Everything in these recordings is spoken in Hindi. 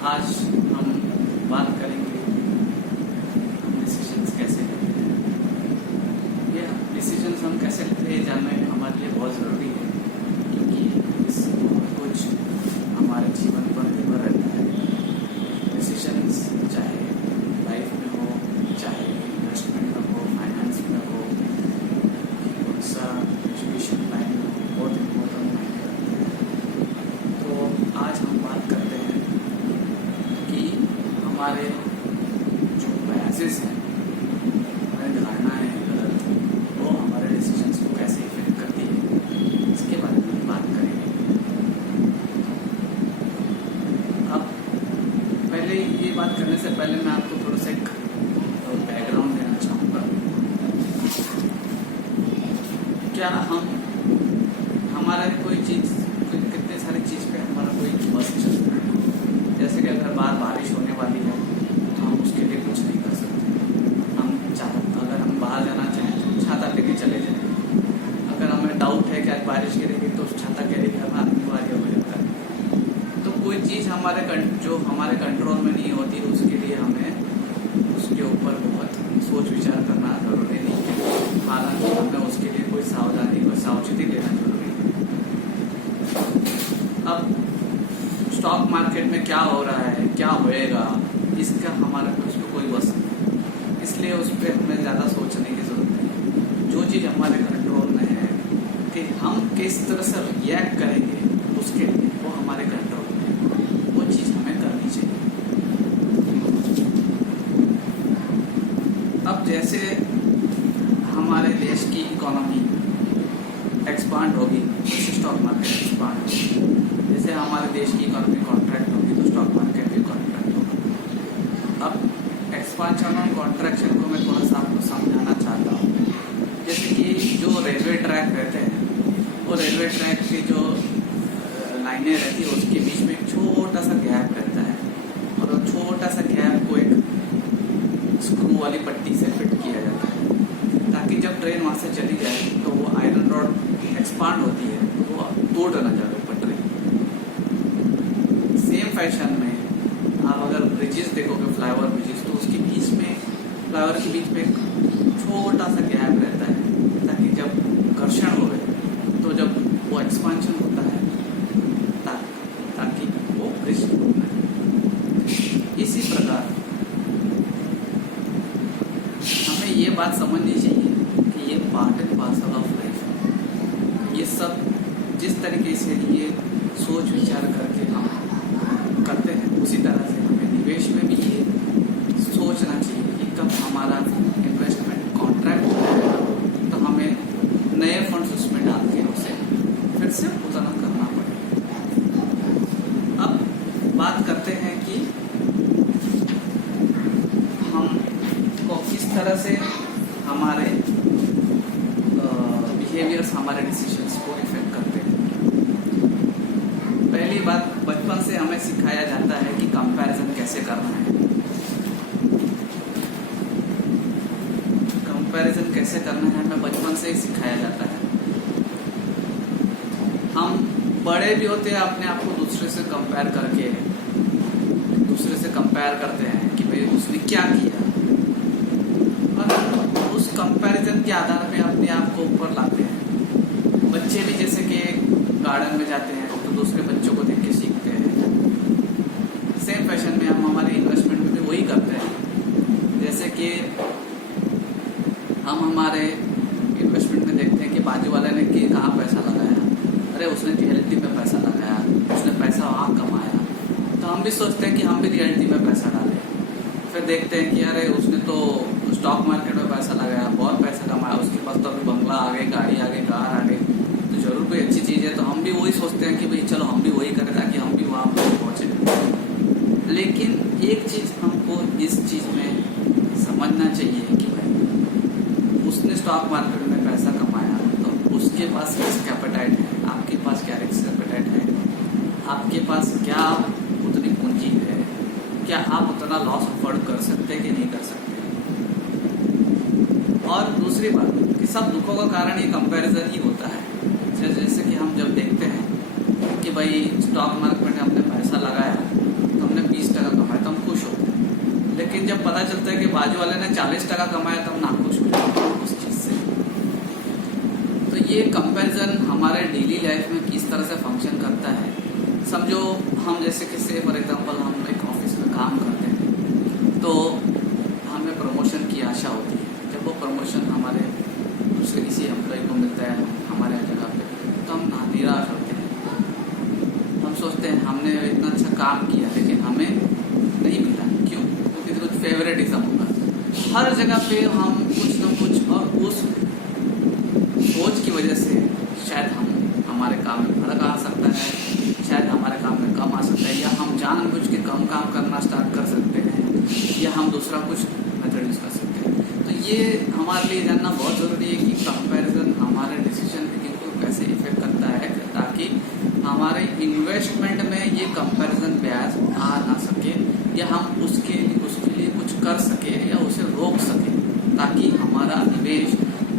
आज हम बात करेंगे हम डिसीजंस कैसे लेते हैं। ये डिसीजंस हम कैसे लेते हैं जानना हमारे लिए बहुत ज़रूरी है, क्योंकि इससे बहुत कुछ हमारे जीवन पर निर्भर रहता है। डिसीजंस चाहे लाइफ में हो, चाहे इन्वेस्टमेंट में हो, फाइनेंस में हो, कौन सा एजुकेशन लाइन में हो, बहुत इम्पोर्टेंट मायने रखते हैं। तो आज हम बात करते हैं कि हमारे जो बायसेस हैं, हमारी धारणाएं हैं गलत, वो हमारे डिसीजंस को कैसे इफेक्ट करती है, इसके बारे में हम बात करेंगे। अब पहले ये बात करने से पहले मैं आपको थोड़ा सा एक बैकग्राउंड देना चाहूँगा। क्या हमारा कोई चीज़, कितने सारी चीज़ पे हमारा कोई बस चलता है। जैसे कि अगर बाहर बारिश होने वाली है तो हम उसके लिए कुछ नहीं कर सकते। अगर हम बाहर जाना चाहें तो छाता लेके चले जाएं। अगर हमें डाउट है कि आज बारिश गिरेगी तो छाता कैरी करना अनिवार्य हो जाता है। तो कोई चीज़ जो हमारे कंट्रोल में नहीं होती, उसके लिए हमें उसके ऊपर बहुत सोच विचार करना जरूरी नहीं है। हालांकि हमें उसके लिए कोई सावधानी, कोई सावचेती लेना जरूरी है। अब स्टॉक मार्केट में क्या हो रहा है, क्या होएगा, इसका हमारे उस पर कोई बस नहीं, इसलिए उस पर हमें ज़्यादा सोचने की जरूरत नहीं। जो चीज़ हमारे कंट्रोल में है कि हम किस तरह से रिएक्ट करेंगे, उसके लिए वो हमारे कंट्रोल में है, वो चीज़ हमें करनी चाहिए। अब जैसे हमारे देश की इकोनॉमी एक्सपांड होगी, जैसे स्टॉक मार्केट एक्सपांड होगी। जैसे हमारे देश की इकोनॉमी कॉन्ट्रैक्ट होगी तो स्टॉक मार्केट भी कॉन्ट्रैक्ट होगा। अब एक्सपांशन और कॉन्ट्रैक्शन को मैं थोड़ा सा आपको समझाना चाहता हूँ। जैसे कि जो रेलवे ट्रैक रहते हैं, वो रेलवे ट्रैक की जो लाइनें रहती है उसके बीच में एक छोटा सा गैप रहता है, और वो छोटा सा गैप को एक स्क्रू वाली पट्टी से फिट किया जाता है, ताकि जब ट्रेन वहाँ से चली जाए तो वो आयरन रॉड एक्सपांड होती है तो वो टूट ना जाए पटरी। सेम फैशन में आप अगर ब्रिजेस देखोगे, फ्लाईओवर ब्रिजेस, तो उसके बीच में, फ्लाईओवर के बीच में एक छोटा सा गैप रहता है, ताकि जब घर्षण हो तो जब वो एक्सपांशन होता है ताकि वो ब्रिज टूट ना जाए। इसी प्रकार हमें ये बात समझनी चाहिए कि ये part and parcel of life है। ये सब जिस तरीके से ये सोच विचार करके हम करते हैं, उसी तरह से हमें निवेश में भी ये सोचना चाहिए कि कब हमारा इन्वेस्टमेंट कॉन्ट्रैक्ट हो जाएगा तो हमें नए फंड्स उसमें डाल के उसे फिर से उतना करना पड़ेगा। अब बात करते हैं कि हम को किस तरह से हमारे बिहेवियर्स हमारे डिसीजंस को इफेक्ट करते हैं। पहली बात, बचपन से हमें सिखाया जाता है कि कंपैरिजन कैसे करना है। कंपैरिजन कैसे करना है हमें बचपन से ही सिखाया जाता है। हम बड़े भी होते हैं, अपने आप को दूसरे से कंपेयर करते हैं कि भाई उसने क्या किया, और उस कंपैरिजन के आधार पे अपने आप को ऊपर लाते हैं। बच्चे भी जैसे कि गार्डन में जाते हैं तो दूसरे बच्चों को देख के सीखते हैं। सेम फैशन में हम हमारे इन्वेस्टमेंट में भी वही करते हैं। जैसे कि हम हमारे इन्वेस्टमेंट में देखते हैं कि बाजू वाले ने कहाँ पैसा लगाया, अरे उसने रियलिटी में पैसा लगाया, उसने पैसा वहाँ कमाया, तो हम भी सोचते हैं कि हम भी रियलिटी में पैसा डालें। फिर देखते हैं कि अरे उसने तो स्टॉक मार्केट में पैसा लगाया, बहुत पैसा कमाया, उसके पास तो अभी बंगला आ गई, गाड़ी आ गई, कार आ गई, तो जरूर कोई अच्छी चीज़ है। तो हम भी वही सोचते हैं कि भाई चलो हम भी वही करें ताकि हम भी वहाँ पर पहुँचे। लेकिन एक चीज़ हमको इस चीज़ में समझना चाहिए कि भाई उसने स्टॉक मार्केट में पैसा कमाया तो उसके पास रिस्क एपेटाइट है, आपके पास क्या रिस्क एपेटाइट है, आपके पास क्या उतनी पूंजी है, क्या आप उतना लॉस अफोर्ड कर सकते हैं कि नहीं कर सकते। और दूसरी बात कि सब दुखों का कारण ये कंपैरिजन ही होता है। जैसे कि हम जब देखते हैं कि भाई स्टॉक मार्केट में हमने पैसा लगाया तो हमने 20% जब पता चलता है कि बाजू वाले ने 40% कमाया तब नाखुश हो जाते हैं उस चीज़ से। तो ये कंपैरिजन हमारे डेली लाइफ में किस तरह से फंक्शन करता है। समझो हम जैसे किसी फॉर एग्जांपल हम एक ऑफिस में काम करते हैं तो हमें प्रमोशन की आशा होती है। जब वो प्रमोशन हमारे दूसरे किसी एम्प्लॉय को मिलता है हमारे जगह पे तो हम निराश होते हैं। हम सोचते हैं हमने इतना अच्छा काम किया लेकिन हमें नहीं मिला, क्यों? क्योंकि कुछ फेवरेटिज्म होगा हर जगह पे। हम कुछ न कुछ और उस सोच की वजह से शायद हमारे काम में फर्क आ सकता है, शायद हमारे काम में कम आ सकता है, या हम जानबूझ के कम काम करना स्टार्ट कर सकते हैं, या हम दूसरा कुछ मेथड यूज़ कर सकते हैं। तो ये हमारे लिए जानना बहुत ज़रूरी है कि कंपैरिजन हमारे डिसीजन मेकिंग को कैसे इफेक्ट करता है, ताकि हमारे इन्वेस्टमेंट में ये कंपैरिजन ब्याज आ ना सके, या हम उसके लिए कुछ कर सके या उसे रोक सके, ताकि हमारा निवेश,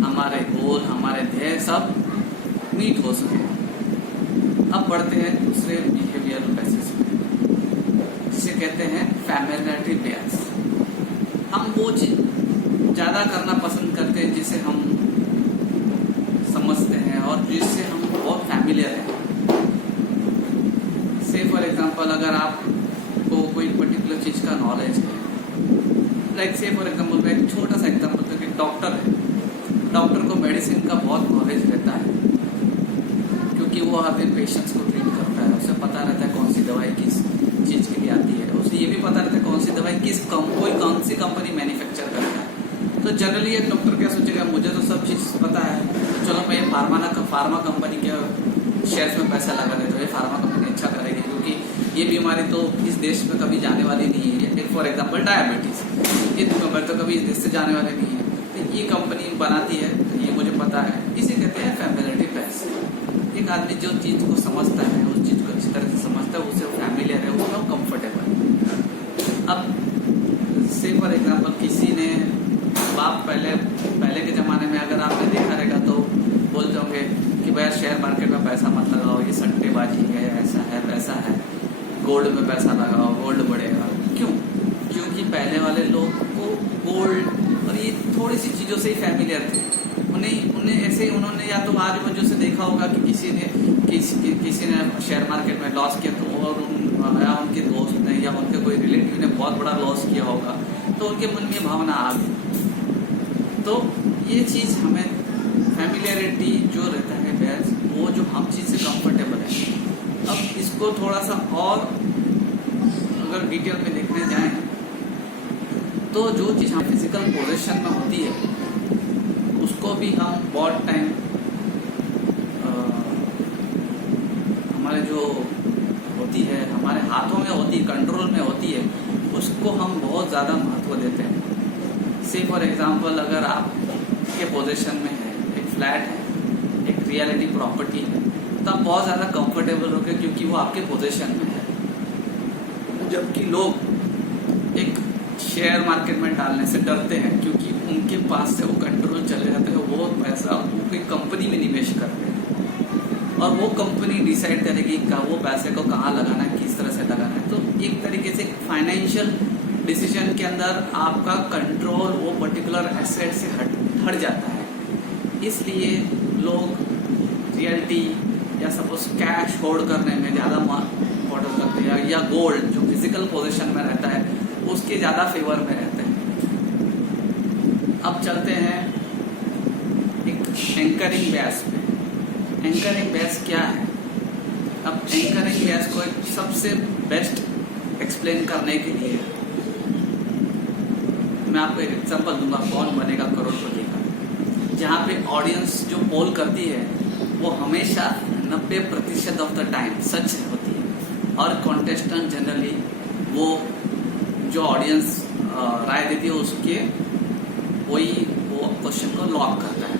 हमारे गोल, हमारे ध्येय सब मीट हो सके। अब बढ़ते हैं दूसरे बिहेवियरल बेसिस पे, जिसे कहते हैं फैमिलियरिटी बेस। हम वो चीज़ ज़्यादा करना पसंद करते हैं जिसे हम समझते हैं और जिससे हम बहुत फैमिलियर हैं। से फॉर एग्जांपल अगर आपको कोई पर्टिकुलर चीज़ का नॉलेज है, लाइक से फॉर एग्जांपल मैं एक छोटा सा एग्जांपल दूं कि डॉक्टर है, डॉक्टर को मेडिसिन का बहुत नॉलेज रहता है क्योंकि वो हर दिन पेशेंट्स को ट्रीट करता है। उसे पता रहता है कौन सी दवाई किस चीज़ के लिए आती है, उसे ये भी पता रहता है कौन सी दवाई कौन सी कंपनी मैन्युफैक्चर करता है। तो जनरली एक डॉक्टर क्या सोचेगा, मुझे तो सब चीज़ पता है, चलो मैं फार्मा कंपनी के शेयर्स में पैसा लगा देता हूँ, ये फार्मा कंपनी अच्छा करेगी क्योंकि ये बीमारी तो इस देश में कभी जाने वाली नहीं है। फॉर एग्जाम्पल डायबिटीज़, ये बीमारी तो कभी इस देश से जाने वाली नहीं है, तो ये कंपनी बनाती है, तो ये मुझे पता है। इसे कहते हैं फैमिलियरिटी बेस। एक आदमी जो चीज़ को समझता है, उस चीज़ को अच्छी तरह से समझता है, उससे फैमिलियर है, उसमें कंफर्टेबल है। अब से फॉर एग्जाम्पल किसी ने बाप पहले के ज़माने में अगर आपने देखा रहेगा तो बोलते होंगे कि भाई शेयर मार्केट में पैसा मत लगाओ, ये सट्टेबाजी है, ऐसा है वैसा है, गोल्ड में पैसा लगाओ, गोल्ड बढ़ेगा। क्यों? क्योंकि पहले वाले लोग को गोल्ड और ये थोड़ी सी चीज़ों से ही फैमिलियर थे। उन्हें ऐसे उन्होंने या तो आज वजह से देखा होगा कि किसी ने शेयर मार्केट में लॉस किया तो और या उनके दोस्त ने या उनके कोई रिलेटिव ने बहुत बड़ा लॉस किया होगा, तो उनके मन में भावना आ गई। तो ये चीज़ हमें फैमिलियरिटी जो रहता है बेस, वो जो हम चीज़ से कंफर्टेबल है। अब इसको थोड़ा सा और अगर डिटेल में देखने जाएं तो जो चीज़ हम फिजिकल पोजीशन में होती है उसको भी हम बहुत टाइम हमारे जो होती है हमारे हाथों में होती है, कंट्रोल में होती है, उसको हम बहुत ज़्यादा महत्व देते हैं। से फॉर एग्जांपल अगर आप के पोजीशन में है, एक फ्लैट है, एक रियलिटी प्रॉपर्टी है, तो आप बहुत ज़्यादा कंफर्टेबल होगे क्योंकि वो आपके पोजीशन में है। जबकि लोग एक शेयर मार्केट में डालने से डरते हैं क्योंकि उनके पास से वो कंट्रोल चले जाते हैं, वो पैसा वो कोई कंपनी में निवेश करते हैं और वो कंपनी डिसाइड करेगी वो पैसे को कहाँ लगाना है, किस तरह से लगाना है। तो एक तरीके से फाइनेंशियल डिसीजन के अंदर आपका कंट्रोल वो पर्टिकुलर एसेट से हट जाता है। इसलिए लोग रियलिटी या सपोज कैश होल्ड करने में ज़्यादा इम्पोर्टेंस करते हैं, या गोल्ड जो फिजिकल पोजीशन में रहता है उसके ज़्यादा फेवर में रहते हैं। अब चलते हैं एक एंकरिंग बेस पे। एंकरिंग बेस क्या है? अब एंकरिंग बेस को एक सबसे बेस्ट एक्सप्लेन करने के लिए मैं आपको एक एग्जांपल दूंगा, कौन बनेगा करोड़पति का, जहाँ पे ऑडियंस जो पोल करती है वो हमेशा 90% ऑफ द टाइम सच होती है और कॉन्टेस्टेंट जनरली वो जो ऑडियंस राय देती है उसके वही वो क्वेश्चन को लॉक करता है।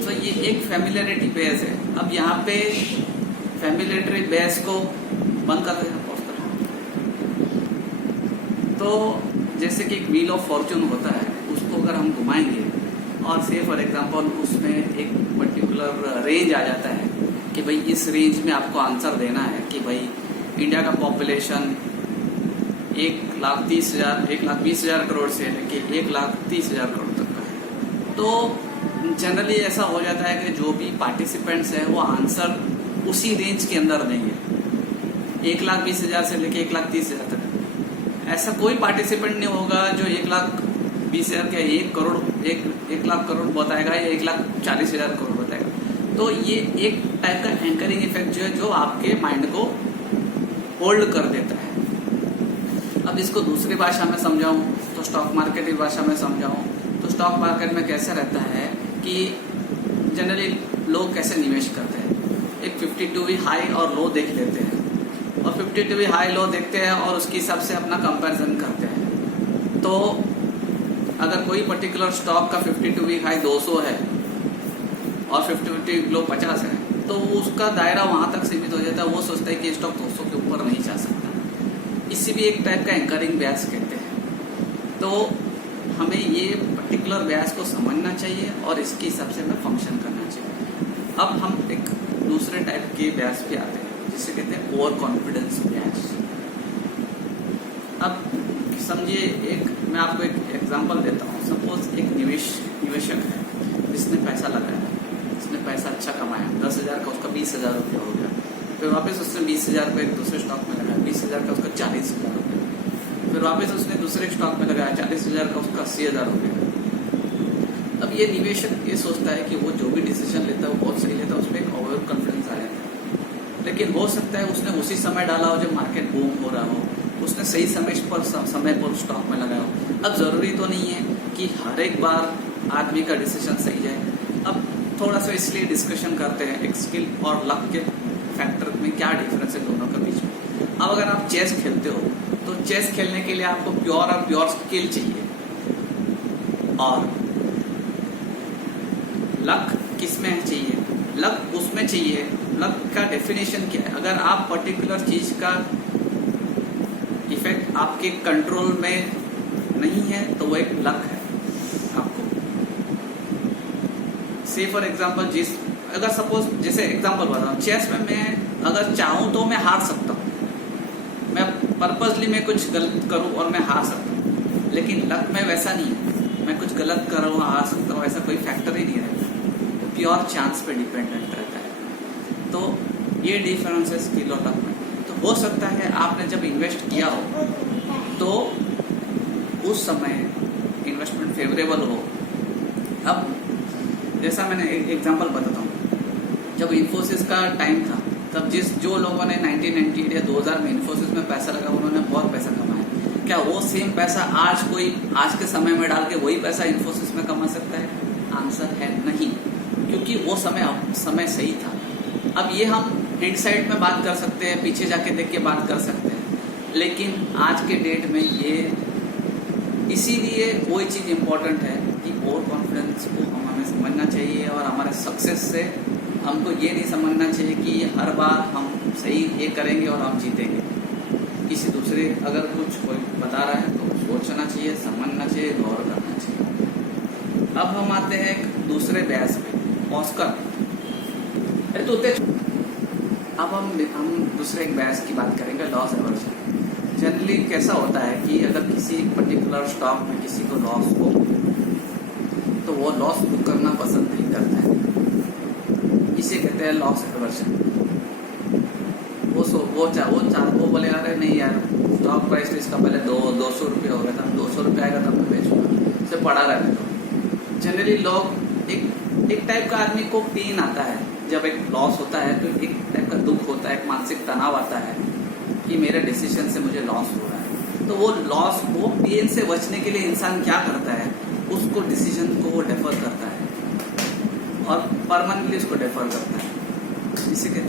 तो ये एक फैमिलियरिटी बेस है। अब यहाँ पे फैमिलियरिटी बेस को बंद करते हैं तो जैसे कि एक व्हील ऑफ फॉर्चून होता है, उसको अगर हम घुमाएंगे और से फॉर एग्जांपल उसमें एक पर्टिकुलर रेंज आ जाता है कि भाई इस रेंज में आपको आंसर देना है कि भाई इंडिया का पॉपुलेशन 1,30,000 1,20,000 करोड़ से लेके 1,30,000 करोड़ तक का है। तो जनरली ऐसा हो जाता है कि जो भी पार्टिसिपेंट्स हैं वो आंसर उसी रेंज के अंदर नहीं है। 1,20,000 से लेके 1,30,000 तक ऐसा कोई पार्टिसिपेंट नहीं होगा जो 1,20,000 क्या 1 लाख करोड़ बताएगा या 1,40,000 करोड़ बताएगा। तो ये एक टाइप का एंकरिंग इफेक्ट जो है जो आपके माइंड को होल्ड कर देता है। अब इसको दूसरी भाषा में समझाऊं तो स्टॉक मार्केट की भाषा में समझाऊं तो स्टॉक मार्केट में कैसे रहता है कि जनरली लोग कैसे निवेश करते हैं, एक 52वीक हाई और लो देख लेते हैं और 52वीक हाई लो देखते हैं और उसके हिसाब से अपना कंपैरिजन करते हैं। तो अगर कोई पर्टिकुलर स्टॉक का 52वीक हाई 200 है और 52वीक लो 50 है तो उसका दायरा वहां तक सीमित हो जाता है। वो सोचता है कि स्टॉक 200 के ऊपर नहीं जा सकता। इसी भी एक टाइप का एंकरिंग ब्याज कहते हैं। तो हमें ये पर्टिकुलर ब्याज को समझना चाहिए और इसके हिसाब से हमें फंक्शन करना चाहिए। अब हम एक दूसरे टाइप के ब्याज पे आते हैं जिसे कहते हैं ओवर कॉन्फिडेंस ब्याज। अब समझिए मैं आपको एक एग्जांपल देता हूँ। सपोज एक निवेशक है जिसने पैसा लगाया, जिसने पैसा अच्छा कमाया, 10,000 का उसका 20,000 रुपया हो गया। फिर वापस उसने 20,000 को एक दूसरे स्टॉक में लगाया, 20,000 का उसका 40,000 रुपया। फिर वापस उसने दूसरे स्टॉक में लगाया, 40,000 का उसका 80,000 रुपया। अब ये निवेशक ये सोचता है कि वो जो भी डिसीजन लेता है वो बहुत सही लेता है, उसमें एक ओवर कॉन्फिडेंस आ जाता है। लेकिन हो सकता है उसने उसी समय डाला हो जब मार्केट बूम हो रहा हो, उसने सही समय पर स्टॉक में लगाया हो। अब जरूरी तो नहीं है कि हर एक बार आदमी का डिसीजन सही जाए। अब थोड़ा सा इसलिए डिस्कशन करते हैं एक स्किल और लक के फैक्टर में क्या डिफरेंस है दोनों के बीच में। अब अगर आप चेस खेलते हो तो चेस खेलने के लिए आपको प्योर स्किल चाहिए और लक किसमें चाहिए? लक उसमें चाहिए। लक का डेफिनेशन क्या है? अगर आप पर्टिकुलर चीज का इफेक्ट आपके कंट्रोल में नहीं है तो वो एक लक है आपको। से फॉर एग्जांपल अगर सपोज जैसे एग्जांपल बता रहा हूँ, चेस में मैं अगर चाहूं तो मैं हार सकता हूँ, मैं पर्पसली मैं कुछ गलत करूं और मैं हार सकता हूँ। लेकिन लक में वैसा नहीं है, मैं कुछ गलत कर रहा हूँ हार सकता हूँ, ऐसा कोई फैक्टर ही नहीं रहता। वो प्योर चांस पे डिपेंडेंट रहता है। तो ये डिफरेंस है स्किल और लक में। तो हो सकता है आपने जब इन्वेस्ट किया हो तो उस समय इन्वेस्टमेंट फेवरेबल हो। अब जैसा मैंने एक एग्जांपल बताता हूँ, जब इन्फोसिस का टाइम था तब जो लोगों ने 1998 या 2000 में इन्फोसिस में पैसा लगा उन्होंने बहुत पैसा कमाया। क्या वो सेम पैसा आज के समय में डाल के वही पैसा इन्फोसिस में कमा सकता है? आंसर है नहीं, क्योंकि वो समय सही था। अब ये हम हिंडसाइट में बात कर सकते हैं, पीछे जाके देख के बात कर सकते हैं, लेकिन आज के डेट में ये इसीलिए वही चीज़ इम्पोर्टेंट है कि ओवर कॉन्फिडेंस को हमें समझना चाहिए और हमारे सक्सेस से हमको ये नहीं समझना चाहिए कि हर बार हम सही ये करेंगे और हम जीतेंगे। किसी दूसरे अगर कुछ कोई बता रहा है तो सोचना चाहिए, समझना चाहिए, गौर करना चाहिए। अब हम आते हैं एक दूसरे ब्याज पे, ऑस्कर। अब हम दूसरे एक ब्याज की बात करेंगे, लॉस एवर्जन। जनरली कैसा होता है कि अगर किसी पर्टिकुलर स्टॉक में किसी को लॉस हो तो वो लॉस बुक करना पसंद नहीं करता है, इसे कहते हैं लॉस एवर्जन। वो बोले अरे नहीं यार, स्टॉक प्राइस तो इसका पहले 200 रुपये हो गया था, 200 रुपये आएगा तब मैं बेचूंगा, इसे पड़ा रहने दो। जनरली लोग एक टाइप का आदमी को पेन आता है जब एक लॉस होता है, तो एक टाइप का दुख होता है, एक मानसिक तनाव आता है कि मेरे डिसीजन से मुझे लॉस हो रहा है। तो वो पेन से बचने के लिए इंसान क्या करता है, उसको डिसीजन को वो डेफर करता है और परमानेंटली उसको डेफर करता है। इसे